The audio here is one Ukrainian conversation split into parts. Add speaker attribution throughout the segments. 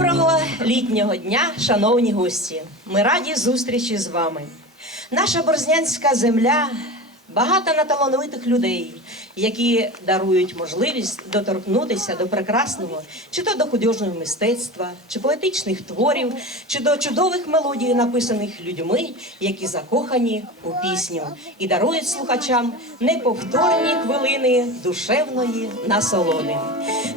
Speaker 1: Доброго літнього дня, шановні гості! Ми раді зустрічі з вами. Наша борзнянська земля багата на талановитих людей, які дарують можливість доторкнутися до прекрасного, чи то до художнього мистецтва, чи поетичних творів, чи до чудових мелодій, написаних людьми, які закохані у пісню, і дарують слухачам неповторні хвилини душевної насолоди.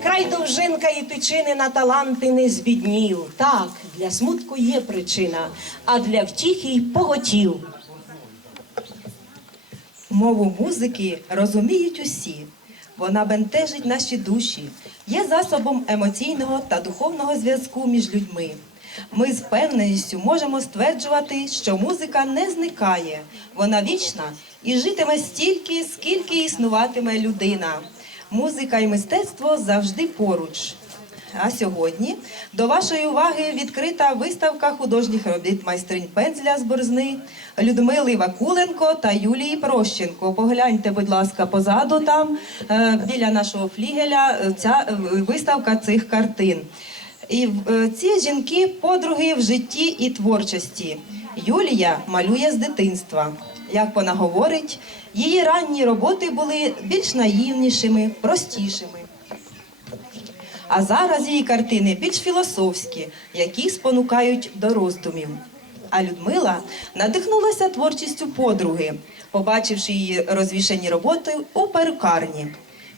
Speaker 1: Край довжинка і тичини на таланти не збіднів. Так, для смутку є причина, а для втіхи й поготів.
Speaker 2: Мову музики розуміють усі. Вона бентежить наші душі, є засобом емоційного та духовного зв'язку між людьми. Ми з певністю можемо стверджувати, що музика не зникає, вона вічна і житиме стільки, скільки існуватиме людина. Музика і мистецтво завжди поруч. А сьогодні до вашої уваги відкрита виставка художніх робіт майстринь пензля з борзни Людмили Вакуленко та Юлії Прощенко. Погляньте, будь ласка, позаду там е, біля нашого флігеля е, ця е, виставка цих картин. І ці жінки подруги в житті і творчості. Юлія малює з дитинства. Як вона говорить, її ранні роботи були більш наївнішими, простішими. А зараз її картини більш філософські, які спонукають до роздумів. А Людмила надихнулася творчістю подруги, побачивши її розвішені роботи у перукарні.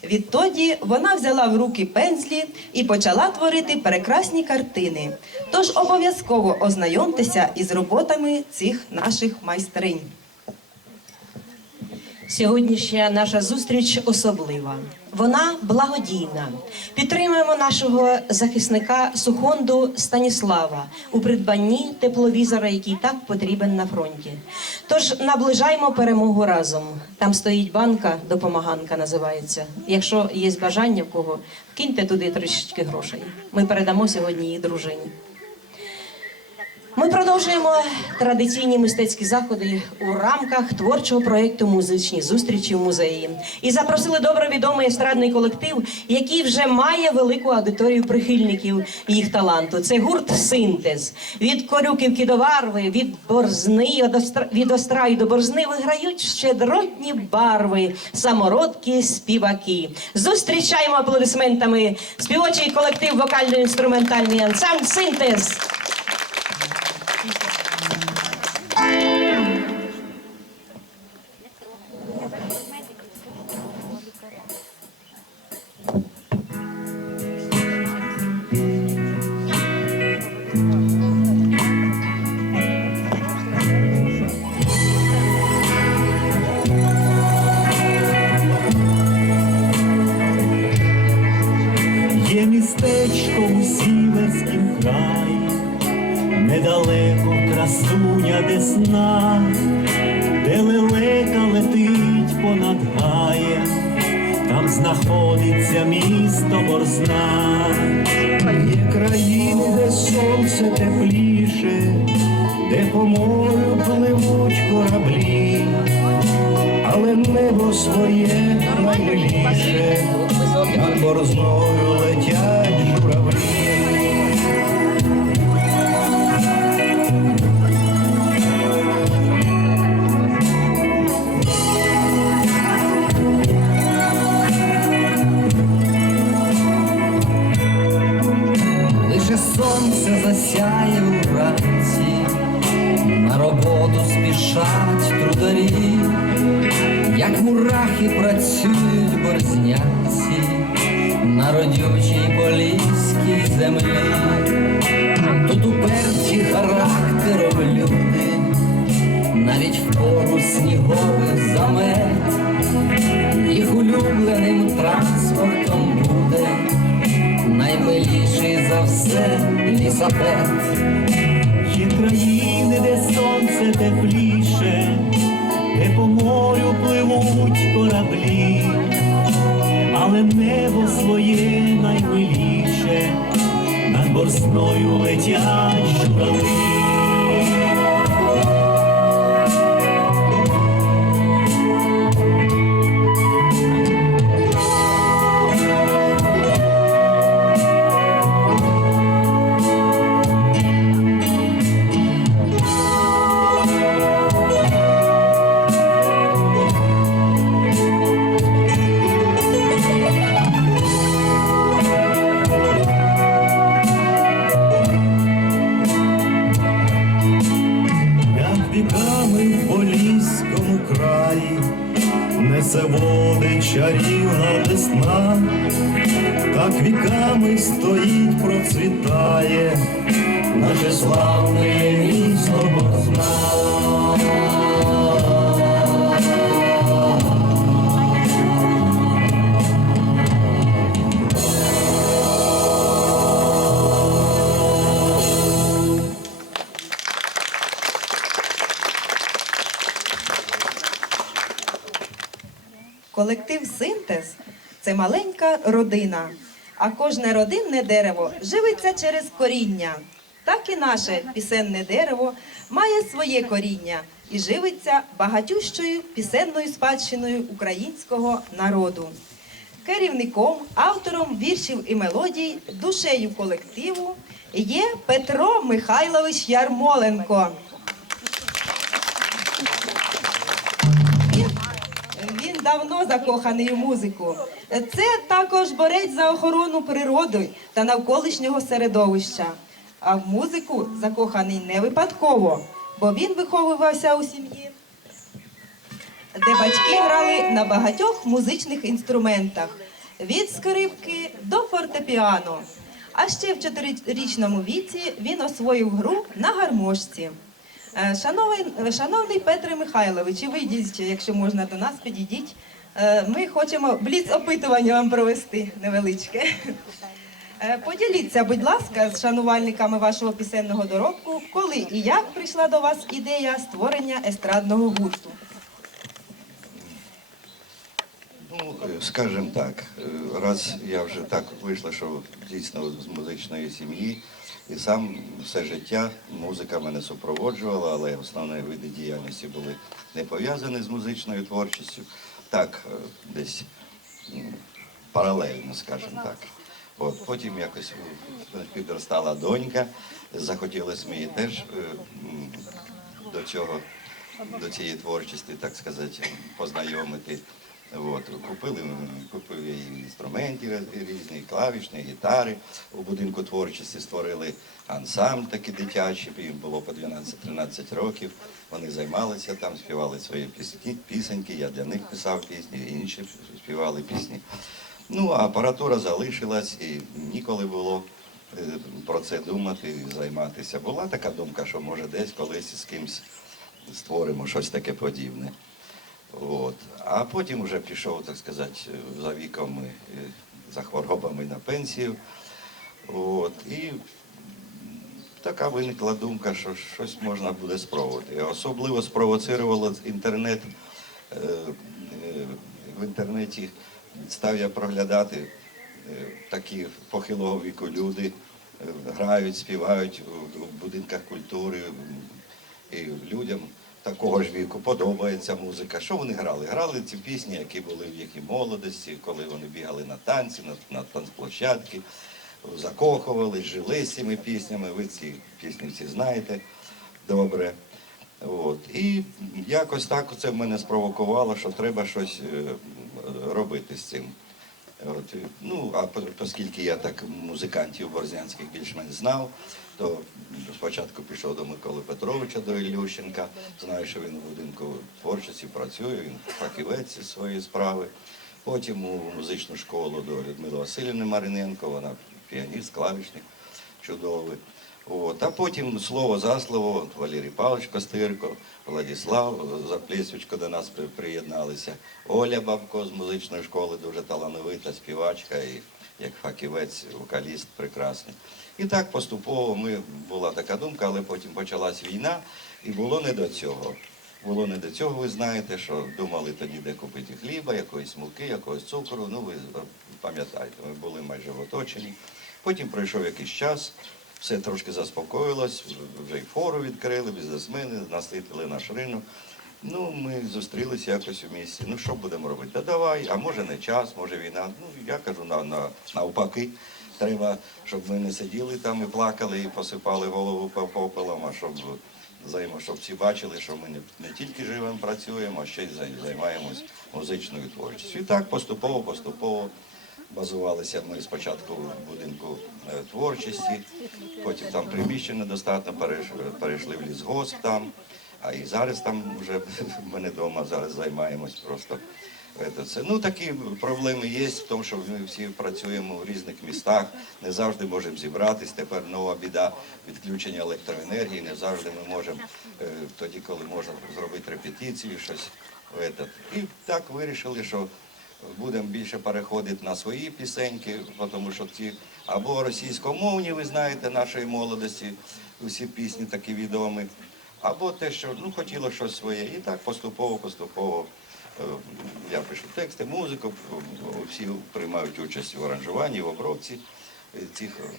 Speaker 2: Відтоді вона взяла в руки пензлі і почала творити прекрасні картини. Тож обов'язково ознайомтеся із роботами цих наших майстринь.
Speaker 1: Сьогоднішня наша зустріч особлива. Вона благодійна. Підтримуємо нашого захисника Сухонду Станіслава у придбанні тепловізора, який так потрібен на фронті. Тож наближаємо перемогу разом. Там стоїть банка, допомаганка називається. Якщо є бажання в кого, киньте туди трішечки грошей. Ми передамо сьогодні її дружині. Ми продовжуємо традиційні мистецькі заходи у рамках творчого проєкту Музичні зустрічі в музеї і запросили добре відомий естрадний колектив, який вже має велику аудиторію прихильників їх таланту. Це гурт Синтез від Корюківки до Варви, від Борзни від Остра- від Остраю до Борзни виграють щедротні барви, самородкі співаки. Зустрічаємо аплодисментами співочий колектив вокально-інструментальний ансамбль Синтез.
Speaker 3: Борзна. Є країни, де сонце тепліше, де по морю пливуть кораблі, але небо своє наймиліше, над борзною летять край, несе води чарівна весна, так віками стоїть, процвітає, наше славне місто Бозна.
Speaker 2: Колектив Синтез це маленька родина, а кожне родинне дерево живиться через коріння. Так і наше пісенне дерево має своє коріння і живиться багатющою пісенною спадщиною українського народу. Керівником, автором віршів і мелодій, душею колективу є Петро Михайлович Ярмоленко. Давно закоханий у музику. Це також борець за охорону природи та навколишнього середовища. А в музику закоханий не випадково, бо він виховувався у сім'ї, де батьки грали на багатьох музичних інструментах від скрипки до фортепіано. А ще в чотирирічному віці він освоїв гру на гармошці. Е, Шановний, шановний Петре Михайлович, вийдіть, якщо можна до нас, підійдіть. Е, Ми хочемо бліц опитування вам провести невеличке. Е, Поділіться, будь ласка, з шанувальниками вашого пісенного доробку, коли і як прийшла до вас ідея створення естрадного гурту.
Speaker 4: Ну, скажімо так, раз я вже так вийшло, що дійсно з музичної сім'ї, і сам все життя музика мене супроводжувала, але основні види діяльності були не пов'язані з музичною творчістю. Так, е, десь паралельно, скажімо так. От, потім якось е, підростала донька, захотілося мені теж е, до цього, до цієї творчості, так сказати, познайомити. От, купили, купив я і інструменти різні, клавішні, гітари. У будинку творчості створили ансамбль такий дитячий, їм було по 12-13 років. Вони займалися там, співали свої пісні, пісеньки, я для них писав пісні, інші співали пісні. Ну, а апаратура залишилась і ніколи було е, про це думати займатися. Була така думка, що може десь колись з кимсь створимо щось таке подібне. От. А потім вже пішов, так сказати, за віком, за хворобами на пенсію. От. І така виникла думка, що щось можна буде спробувати. Особливо спровоцирувало інтернет. Е, е, В інтернеті став я проглядати е, такі похилого віку люди, грають, співають у будинках культури. І людям такого ж віку подобається музика. Що вони грали? Грали ці пісні, які були в їхній молодості, коли вони бігали на танці, на, на танцплощадки, закохували, жили з цими піснями. Ви ці пісні всі знаєте добре. От. І якось так це в мене спровокувало, що треба щось е, робити з цим. От, ну, а оскільки я так музикантів борзнянських більш-менш знав, то спочатку пішов до Миколи Петровича, до Ілющенка. Знаю, що він у будинку творчості працює, він фахівець зі своєї справи. Потім у музичну школу до Людмили Васильівни Мариненко, вона піаніст, клавішник чудовий. От. А потім слово за слово Валерій Павлович Костирко, Владислав Заплісвичко до нас приєдналися. Оля Бабко з музичної школи, дуже талановита співачка і як фахівець, вокаліст прекрасний. І так поступово ми була така думка, але потім почалась війна, і було не до цього. Було не до цього, ви знаєте, що думали тоді, де купити хліба, якоїсь муки, якогось цукру. Ну, ви пам'ятаєте, ми були майже в оточенні. Потім пройшов якийсь час, все трошки заспокоїлось, вже й фору відкрили, бізнесмени, наситили наш ринок. Ну, ми зустрілися якось у місті. Ну, що будемо робити? Та давай, а може не час, може війна. Ну, я кажу, на, на, навпаки. Треба, щоб ми не сиділи там і плакали, і посипали голову попелом, а щоб займо, щоб всі бачили, що ми не, не тільки живемо, працюємо, а ще й займаємось музичною творчістю. І так поступово, поступово базувалися ми спочатку в будинку е, творчості, потім там приміщення достатньо, перейшли, в лісгосп там, а і зараз там вже в мене вдома зараз займаємось просто. Ну, такі проблеми є в тому, що ми всі працюємо в різних містах, не завжди можемо зібратись. Тепер нова біда відключення електроенергії, не завжди ми можемо е, тоді, коли можна зробити репетицію, щось. І так вирішили, що будемо більше переходити на свої пісеньки, тому що ті або російськомовні, ви знаєте, нашої молодості, усі пісні такі відомі, або те, що ну, хотіло щось своє. І так поступово, поступово. Е, Я пишу тексти, музику, всі приймають участь в аранжуванні, в обробці е, цих е,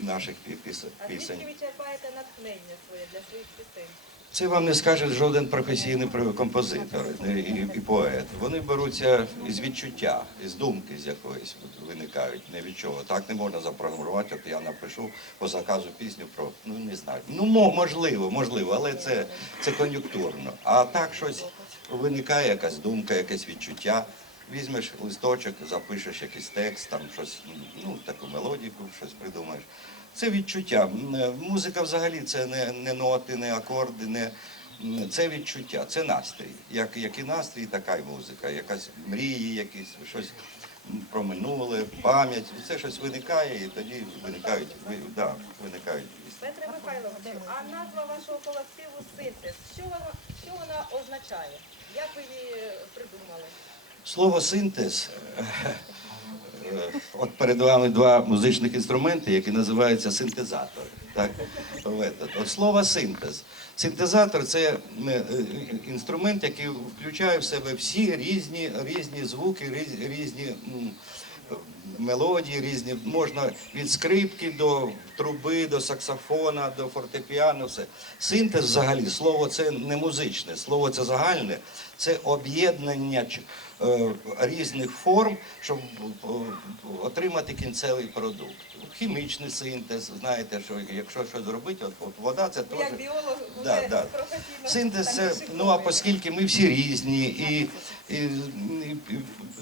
Speaker 4: наших пі- піс-
Speaker 5: А звідки ви черпаєте натхнення своє для своїх пісень?
Speaker 4: Це вам не скаже жоден професійний про- композитор і, поет. Вони беруться із відчуття, із думки з якоїсь виникають, не від чого. Так не можна запрограмувати. От я напишу по заказу пісню про ну не знаю. Ну мо- можливо, можливо, але це, це кон'юнктурно. А так щось виникає, якась думка, якесь відчуття. Візьмеш листочок, запишеш якийсь текст, там щось, ну таку мелодіку, щось придумаєш. Це відчуття. Е, Музика взагалі це не, не ноти, не акорди, не це відчуття, це настрій. Як, як і настрій, така й музика. Якась мрії, якісь щось про минуле, пам'ять. Це щось виникає, і тоді виникають, ви- да, виникають.
Speaker 5: Петре Михайловичу, а назва вашого колективу синтез. Що вона, що вона означає? Як ви її придумали?
Speaker 4: Слово синтез. е, От перед вами два музичних інструменти, які називаються синтезатор. Так? От слово синтез. Синтезатор це е, інструмент, який включає в себе всі різні, різні звуки, різні мелодії, різні. Можна від скрипки до труби, до саксофона, до фортепіано. Все. Синтез взагалі, слово це не музичне, слово це загальне, це об'єднання е, різних форм, щоб е, отримати кінцевий продукт. Хімічний синтез, знаєте, що якщо щось зробити, от, от вода це
Speaker 5: Ви
Speaker 4: теж.
Speaker 5: як біолог
Speaker 4: Да, да. Синтез це, ну а оскільки ми всі різні, і, і, і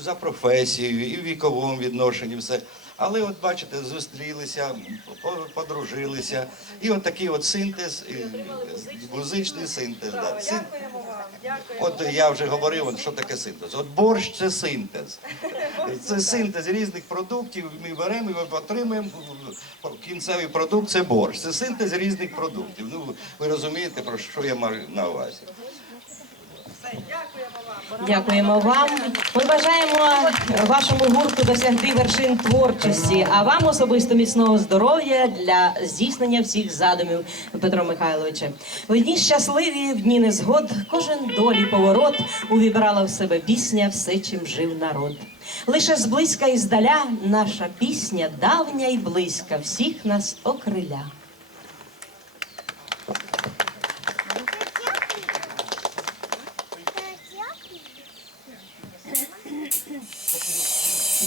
Speaker 4: за професією, і в віковому відношенні все. Але от бачите, зустрілися, по- подружилися. І от такий от синтез, музичний синтез. Да. Син-. От я вже говорив, що таке синтез. От борщ це синтез. Це синтез різних продуктів. Ми беремо і отримуємо кінцевий продукт це борщ. Це синтез різних продуктів. Ну ви розумієте, про що я маю на увазі.
Speaker 5: Дякуємо вам.
Speaker 1: Ми бажаємо вашому гурту досягти вершин творчості, а вам особисто міцного здоров'я для здійснення всіх задумів, Петро Михайловиче. В дні щасливі, в дні незгод, кожен долі поворот увібрала в себе пісня все, чим жив народ. Лише зблизька і здаля наша пісня давня і близька, всіх нас окриля.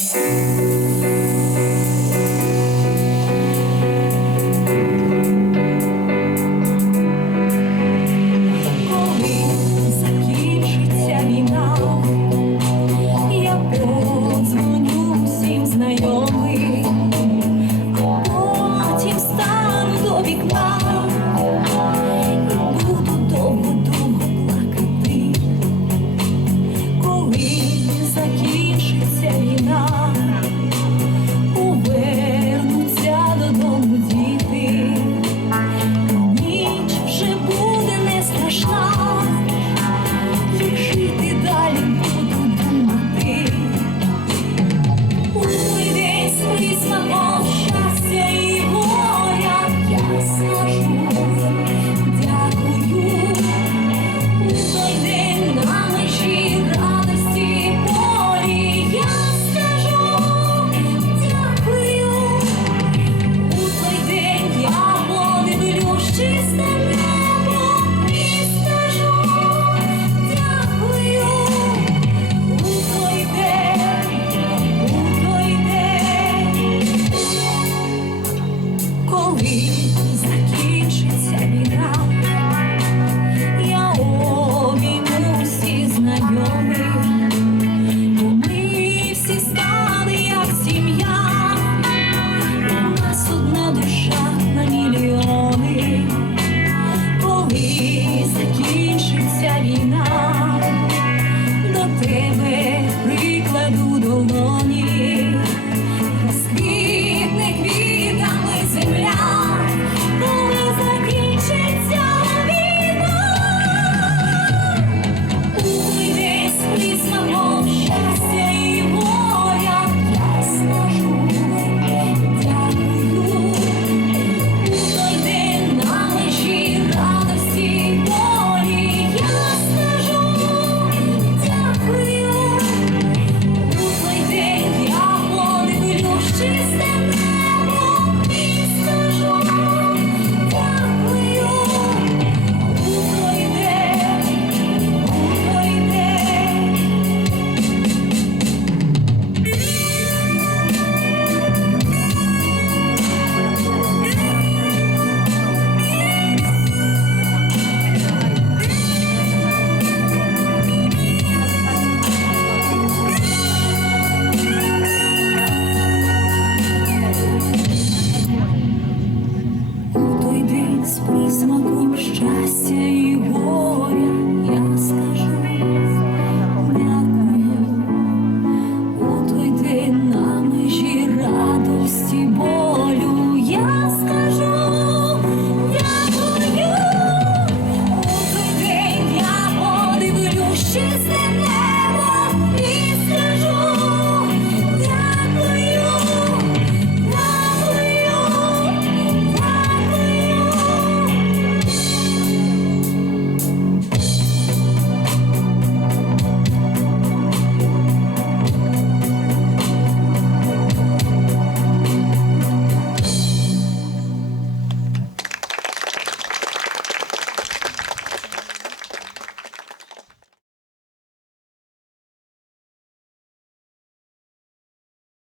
Speaker 6: Коли